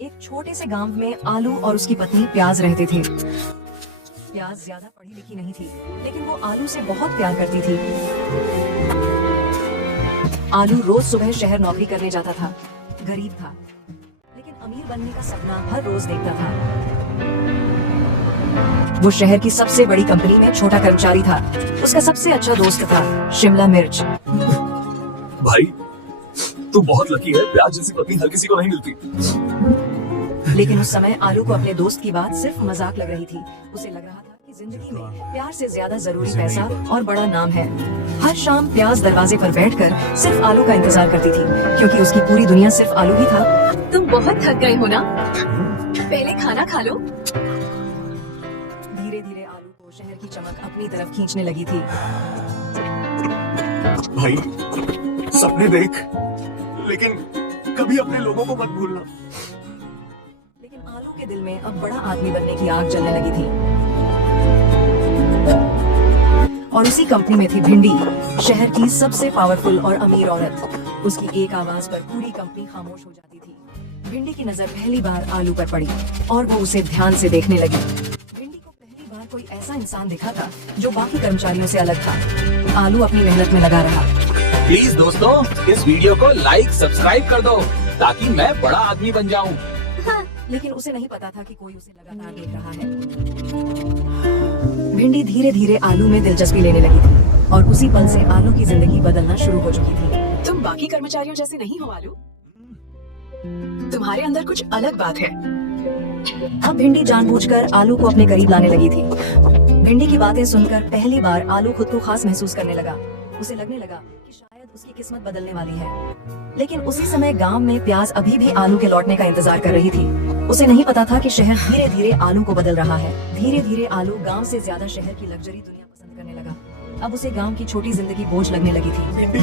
एक छोटे से गांव में आलू और उसकी पत्नी प्याज रहते थे। प्याज ज्यादा पढ़ी लिखी नहीं थी, लेकिन वो आलू से बहुत प्यार करती थी। आलू रोज सुबह शहर नौकरी करने जाता था। गरीब था, लेकिन अमीर बनने का सपना हर रोज देखता था। वो शहर की सबसे बड़ी कंपनी में छोटा कर्मचारी था। उसका सबसे अच्छा दोस्त था शिमला मिर्च। भाई, तू बहुत लकी है। प्याज जैसी पत्नी हर किसी को नहीं मिलती। लेकिन उस समय आलू को अपने दोस्त की बात सिर्फ मजाक लग रही थी। उसे लग रहा था कि जिंदगी में प्यार से ज्यादा जरूरी पैसा और बड़ा नाम है। हर शाम प्याज दरवाजे पर बैठकर सिर्फ आलू का इंतजार करती थी, क्योंकि उसकी पूरी दुनिया सिर्फ आलू ही था। तुम बहुत थक गए हो ना? पहले खाना खा लो। धीरे धीरे आलू को शहर की चमक अपनी तरफ खींचने लगी थी। भाई, सपने देख, लेकिन कभी अपने लोगों को मत भूलना। लेकिन आलू के दिल में अब बड़ा आदमी बनने की आग जलने लगी थी। और उसी कंपनी में थी भिंडी, शहर की सबसे पावरफुल और अमीर औरत। उसकी एक आवाज पर पूरी कंपनी खामोश हो जाती थी। भिंडी की नजर पहली बार आलू पर पड़ी और वो उसे ध्यान से देखने लगी। भिंडी को पहली बार कोई ऐसा इंसान दिखा था जो बाकी कर्मचारियों से अलग था। आलू अपनी मेहनत में लगा रहा। प्लीज दोस्तों, इस वीडियो को लाइक सब्सक्राइब कर दो ताकि मैं बड़ा आदमी बन जाऊं। लेकिन उसे नहीं पता था कि कोई उसे लगातार देख रहा है। भिंडी धीरे धीरे आलू में दिलचस्पी लेने लगी थी और उसी पल से आलू की जिंदगी बदलना शुरू हो चुकी थी। तुम बाकी कर्मचारियों जैसे नहीं हो आलू। तुम्हारे अंदर कुछ अलग बात है। अब भिंडी जानबूझकर आलू को अपने करीब लाने लगी थी। भिंडी की बातें सुनकर पहली बार आलू खुद को खास महसूस करने लगा। उसे लगने लगा कि शायद उसकी किस्मत बदलने वाली है। लेकिन उसी समय गांव में प्याज अभी भी आलू के लौटने का इंतजार कर रही थी। उसे नहीं पता था कि शहर धीरे धीरे आलू को बदल रहा है। धीरे धीरे आलू गांव से ज्यादा शहर की लग्जरी दुनिया पसंद करने लगा। अब उसे गांव की छोटी जिंदगी बोझ लगने लगी थी। भिंडी,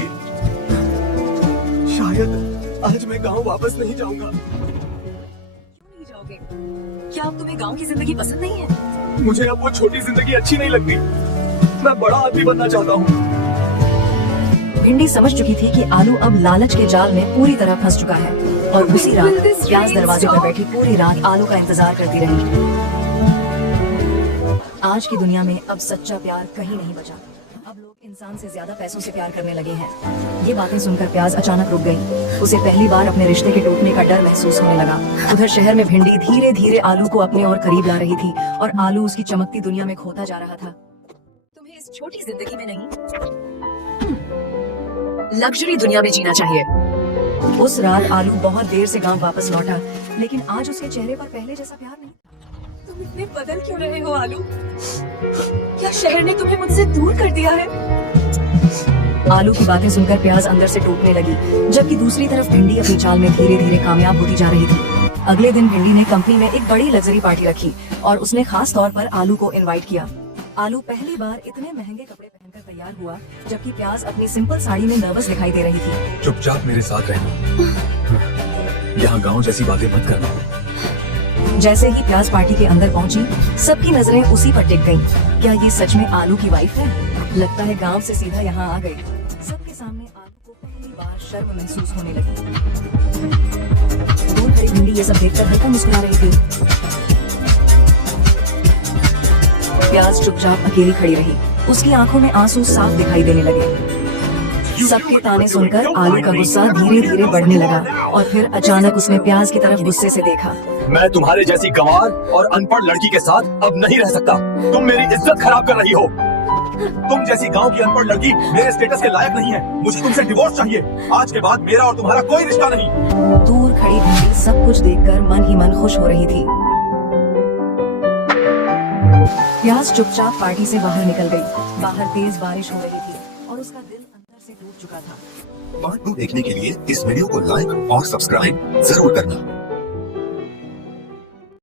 शायद आज मैं गांव वापस नहीं जाऊंगा। क्यों नहीं जाओगे? क्या अब तुम्हें गांव की जिंदगी पसंद नहीं है? मुझे अब वो छोटी जिंदगी अच्छी नहीं लगती। मैं बड़ा आदमी बनना चाहता हूँ। भिंडी समझ चुकी थी कि आलू अब लालच के जाल में पूरी तरह फंस चुका है और उसी रात प्याज दरवाजे पर बैठी पूरी रात आलू का इंतजार करती रही। आज की दुनिया में अब सच्चा प्यार कहीं नहीं बचा। अब लोग इंसान से ज्यादा पैसों से प्यार करने लगे हैं। ये बातें सुनकर प्याज अचानक रुक गई। उसे पहली बार अपने रिश्ते के टूटने का डर महसूस होने लगा। उधर शहर में भिंडी धीरे धीरे आलू को अपने और करीब ला रही थी और आलू उसकी चमकती दुनिया में खोता जा रहा था। तुम्हें इस छोटी जिंदगी में नहीं, लग्जरी दुनिया में जीना चाहिए। उस रात आलू बहुत देर से गांव वापस लौटा, लेकिन आज उसके चेहरे पर पहले जैसा प्यार नहीं। तुम इतने बदल क्यों रहे हो आलू? क्या शहर ने तुम्हें मुझसे दूर कर दिया है? आलू की बातें सुनकर प्याज अंदर से टूटने लगी, जबकि दूसरी तरफ भिंडी अपनी चाल में धीरे धीरे कामयाब होती जा रही थी। अगले दिन भिंडी ने कंपनी में एक बड़ी लग्जरी पार्टी रखी और उसने खास तौर पर आलू को इनवाइट किया। आलू पहली बार इतने महंगे कपड़े पहनकर तैयार हुआ, जबकि प्याज अपनी सिंपल साड़ी में नर्वस दिखाई दे रही थी। चुपचाप मेरे साथ रहना। यहाँ गांव जैसी बातें मत करना। जैसे ही प्याज पार्टी के अंदर पहुंची, सबकी नजरें उसी पर टिक गईं। क्या ये सच में आलू की वाइफ है? लगता है गांव से सीधा यहाँ आ गई। सबके सामने आलू को पहली बार शर्म महसूस होने लगी। दूर खड़ी भिंडी ये सब देखकर हल्का मुस्कुरा रही थी। प्याज चुपचाप अकेली खड़ी रही। उसकी आंखों में आंसू साफ दिखाई देने लगे। सबके ताने सुनकर आलू का गुस्सा धीरे धीरे बढ़ने लगा और फिर अचानक उसने प्याज की तरफ गुस्से से देखा। मैं तुम्हारे जैसी गंवार और अनपढ़ लड़की के साथ अब नहीं रह सकता। तुम मेरी इज्जत खराब कर रही हो। तुम जैसी गांव की अनपढ़ लड़की मेरे स्टेटस के लायक नहीं है। मुझे तुमसे डिवोर्स चाहिए। आज के बाद मेरा और तुम्हारा कोई रिश्ता नहीं। दूर खड़ी भिंडी सब कुछ देखकर मन ही मन खुश हो रही थी। प्याज चुपचाप पार्टी से बाहर निकल गई। बाहर तेज बारिश हो रही थी और उसका दिल अंदर से टूट चुका था। पार्ट 2 देखने के लिए इस वीडियो को लाइक और सब्सक्राइब जरूर करना।